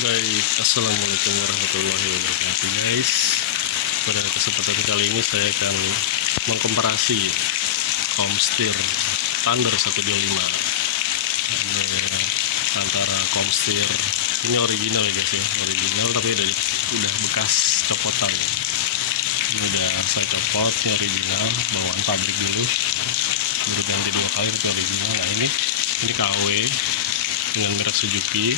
Baik, assalamualaikum warahmatullahi wabarakatuh guys. Pada kesempatan kali ini saya akan mengkomparasi Comstir Thunder 125 ini antara Comstir ini original ya guys ya, original tapi udah bekas copotan. Ini udah saya copot, ini original bawaan pabrik dulu, baru ganti 2 kali tapi original. Nah ini KW dengan merek Suzuki,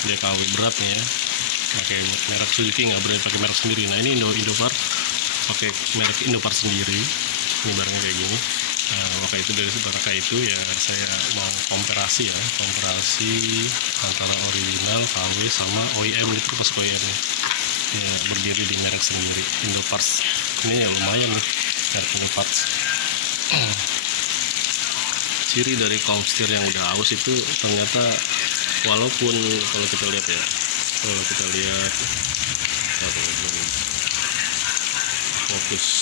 dia KW berat nih ya, pakai merek Suzuki, nggak berani pakai merek sendiri. Nah ini Indopart pakai merek Indopart sendiri, ini barangnya kayak gini. Nah maka itu dari barangnya itu ya saya mau komparasi antara original KW sama OEM, itu pas OEM ya berdiri di merek sendiri Indopart. Ini ya lumayan nih merek Indopart. Ciri dari Comstir yang udah aus itu ternyata, walaupun kalau kita lihat fokus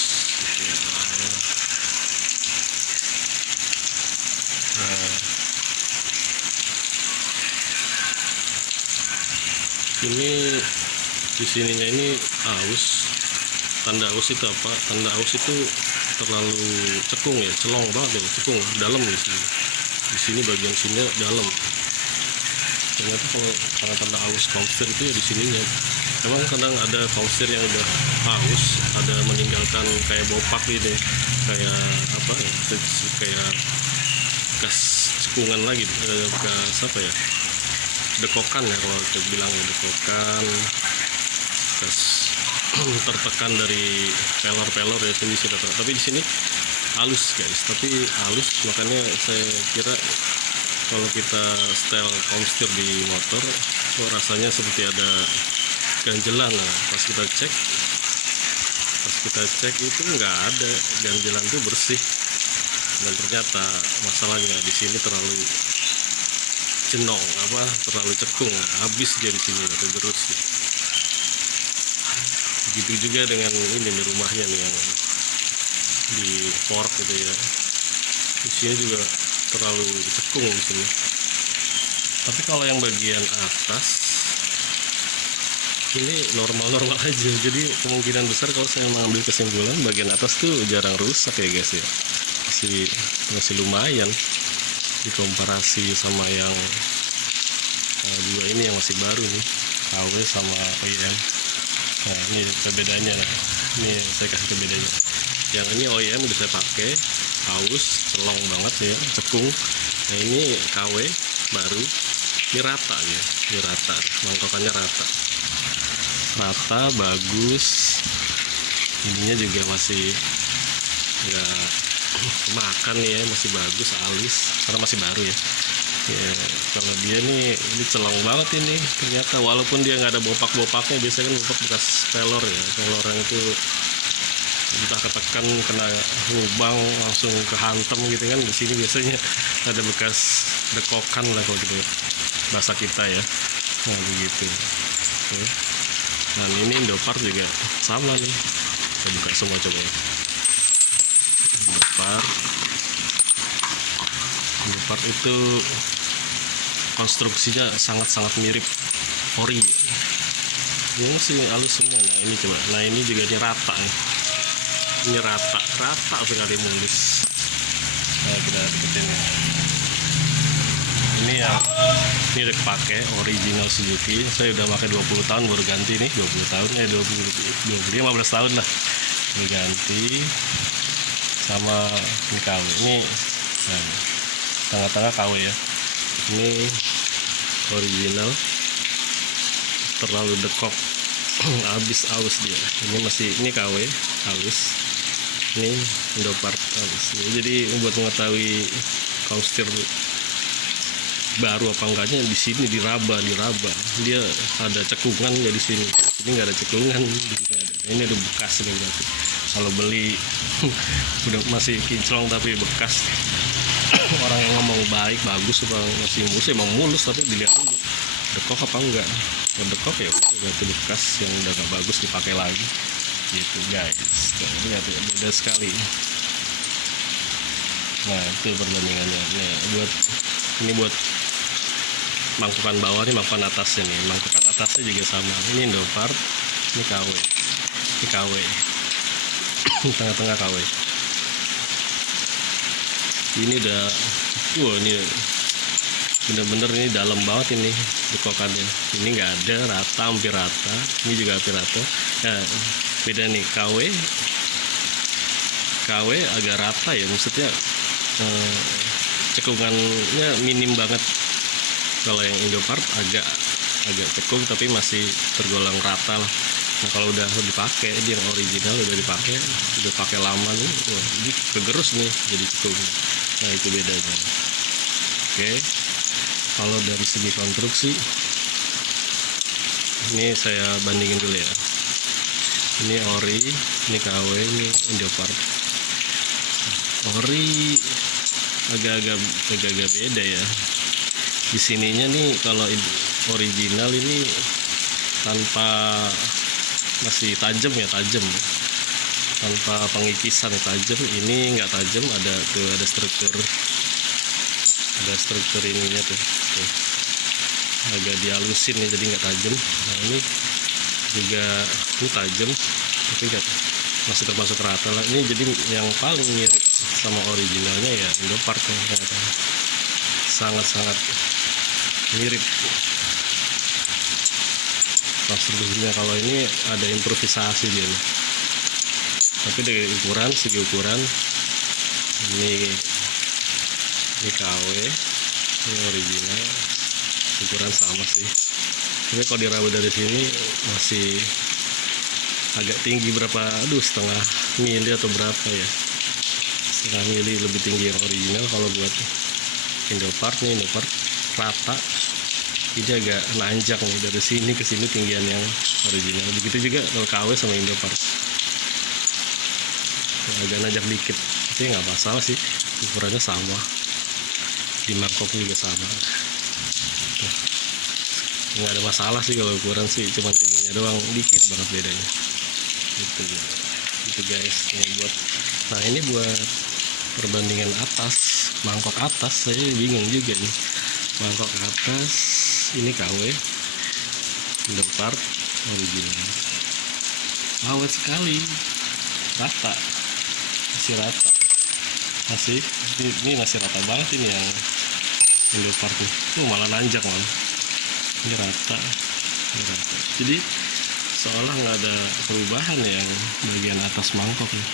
ya, nah, ini di sininya ini aus. Tanda aus itu apa? Tanda aus itu terlalu cekung ya, celong banget ya, cekung dalam di sini. Di sini bagian sini dalam. Ternyata kalau karena tanda aus Comstir itu ya di sininya. Memang kadang ada Comstir yang udah aus, ada meninggalkan kayak bopak gitu, kayak apa ya, kayak bekas cekungan lagi, bekas apa ya, dekokan ya kalau kita bilang ya, dekokan bekas tertekan dari pelor ya di sini. Tapi di sini halus guys, tapi halus, makanya saya kira kalau kita setel Comstir di motor rasanya seperti ada ganjelan. Nah, pas kita cek itu nggak ada ganjelan, tuh bersih. Dan ternyata masalahnya di sini terlalu cenong, terlalu cekung, habis dia di sini atau terus. Begitu juga dengan ini di rumahnya nih yang di fork gitu ya, isinya juga terlalu cekung di sini. Tapi kalau yang bagian atas ini normal aja, jadi kemungkinan besar kalau saya mengambil kesimpulan bagian atas tuh jarang rusak ya guys ya, masih lumayan dikomparasi sama yang dua ini yang masih baru nih, KW sama OEM. Nah ini perbedaannya, ini saya kasih perbedaannya. Yang ini OEM udah saya pakai, haus, celong banget ya, cekung. Nah ini KW baru, ini rata ya, ini rata, mangkokannya rata, bagus. Ininya juga masih nggak makan nih ya, masih bagus, halus karena masih baru ya. Ya, kalau dia nih ini celong banget ini ternyata, walaupun dia nggak ada bopak-bopaknya. Biasanya kan bopak bekas pelor ya, pelor yang itu entah ketekan kena lubang langsung kehantem gitu kan. Di sini biasanya ada bekas dekokan lah kalau gitu ya, bahasa kita ya. Nah begitu ya. Dan ini Indopart juga sama nih, kita buka semua coba ya. Indopart itu konstruksinya sangat mirip ori. Ini sih halus semua. Nah ini coba, nah ini juga ini rata nih, ini rata sekali, mulus. Nah kita deketin ya. Ini udah kepake original Suzuki, saya udah pakai 20 tahun, baru ganti nih 20 tahun ya, 15 tahun lah baru ganti. Sama ini KW, ini nah, tengah-tengah KW ya, ini original, terlalu dekok, habis aus dia. Ini KW halus, ini Indopart halus. Jadi buat mengetahui Comstir baru apa enggaknya, di sini diraba dia ada cekungan ya, di sini nggak ada cekungan. Ini udah bekas nih berarti. Kalau beli udah masih kinclong tapi bekas, orang yang ngomong baik bagus masih mulus, emang mulus, tapi dilihat dulu dekok apa enggak. Kalau dekok ya berarti bekas yang udah gak bagus dipakai lagi gitu guys. Lihat ya, beda sekali. Nah itu perbandingannya. Ini buat mangkukan bawah nih, mangkukan atasnya nih. Mangkukan atasnya juga sama. Ini Indopart, ini KW. Ini KW. Tengah-tengah KW. Ini udah, ini bener-bener ini dalam banget ini dekokannya. Ini nggak ada, rata, hampir rata. Ini juga hampir rata. Nah, beda nih KW agak rata ya, maksudnya cekungannya minim banget. Kalau yang Indopart agak cekung tapi masih tergolong rata lah. Nah kalau udah dipakai, ini yang original udah pakai lama nih, wah, ini kegerus nih jadi cekung. Nah itu bedanya. Oke, kalau dari segi konstruksi ini saya bandingin dulu ya. Ini ori, ini KW, ini Indopart. Ori agak-agak beda ya. Di sininya nih kalau original ini tanpa, masih tajam ya, tanpa pengikisan ya, tajam. Ini nggak tajam, ada struktur ininya tuh. Agak dihalusin ya, jadi nggak tajam. Nah ini juga ini tajam tapi masih termasuk rata lah. Ini jadi yang paling mirip sama originalnya ya Indopart ya. Sangat mirip konstruksinya. Kalau ini ada improvisasi dia nih. Tapi dari segi ukuran ini KW, ini original, ukuran sama sih. Tapi kalau diraba dari sini masih agak tinggi, setengah mili atau berapa ya, setengah mili lebih tinggi yang original. Kalau buat Indopart rata, ini agak nanjak nih, dari sini ke sini tinggian yang original. Begitu juga kalau KW sama Indopart, agak nanjak dikit, tapi nggak masalah sih, ukurannya sama, di mangkok juga sama. Nggak ada masalah sih kalau ukuran sih, cuma tingginya doang dikit banget bedanya. Gitu guys. Nah ini buat perbandingan mangkok atas, saya bingung juga nih. Mangkok atas ini KW, Indopart original, awet sekali, rata, ini masih rata banget. Ini yang Indopart nih, malah nanjak malah. Ini rata. Jadi seolah nggak ada perubahan ya yang bagian atas mangkok nih.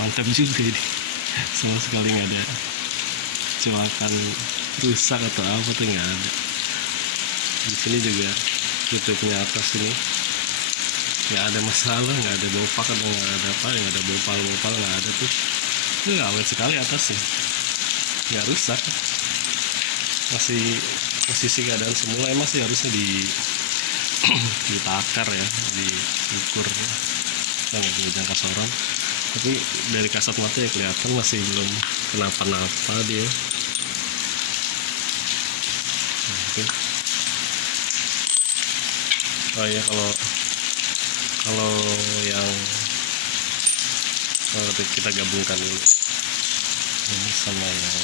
Mantap juga ini, sama sekali nggak ada cewakan rusak atau apa tuh, nggak ada. Di sini juga tutupnya atas ini nggak ada masalah, nggak ada bopak atau nggak ada apa, nggak ada bopal nggak ada tuh. Ini awet sekali atasnya, nggak rusak, masih posisi keadaan semula. Emang sih harusnya ditakar ya, diukur ya, nggak bisa kasoran. Tapi dari kasat mata ya kelihatan masih belum kenapa-napa dia. Oh ya, kalau yang kita gabungkan dulu ini sama yang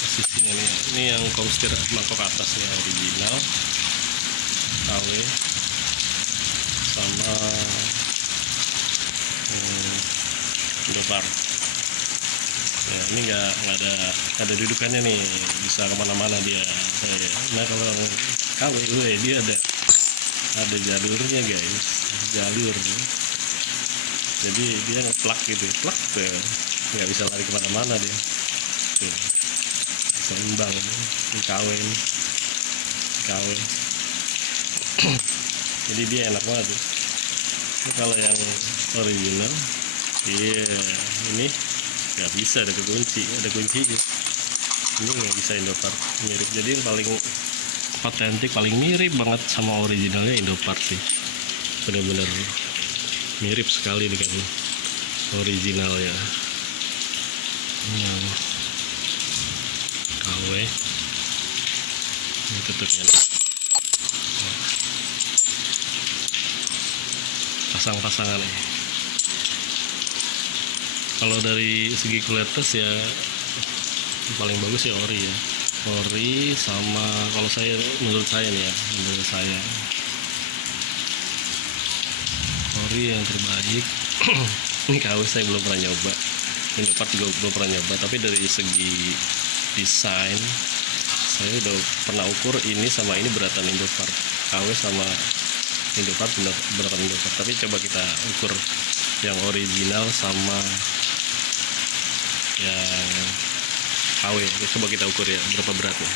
posisinya nih. Ini yang komstir mangkok atasnya original KW sama Indopart. Ya ini nggak ada dudukannya nih, bisa kemana-mana dia. Nah kalau KW dia ada jalurnya guys, jalur. Jadi dia ngeplak gitu, plak tuh, nggak bisa lari kemana-mana dia. Tuh, seimbang ini KW ini. Jadi dia enak banget tuh. Ini kalau yang original, ini nggak bisa, ada kuncinya. Ini nggak bisa Indopart, mirip. Jadi yang paling otentik, paling mirip banget sama originalnya Indopart sih, benar-benar mirip sekali dengan original ya. Yang KW ini tutupnya pasang-pasangan nih. Kalau dari segi kualitas ya paling bagus ya ori ya, ori sama kalau menurut saya nih ya, menurut saya ori yang terbaik. Ini KW saya belum pernah nyoba, Indopart juga belum pernah nyoba, tapi dari segi desain saya udah pernah ukur ini sama ini beratan Indopart, KW sama Indopart beratan Indopart. Tapi coba kita ukur yang original sama yang KW, coba kita ukur ya berapa beratnya.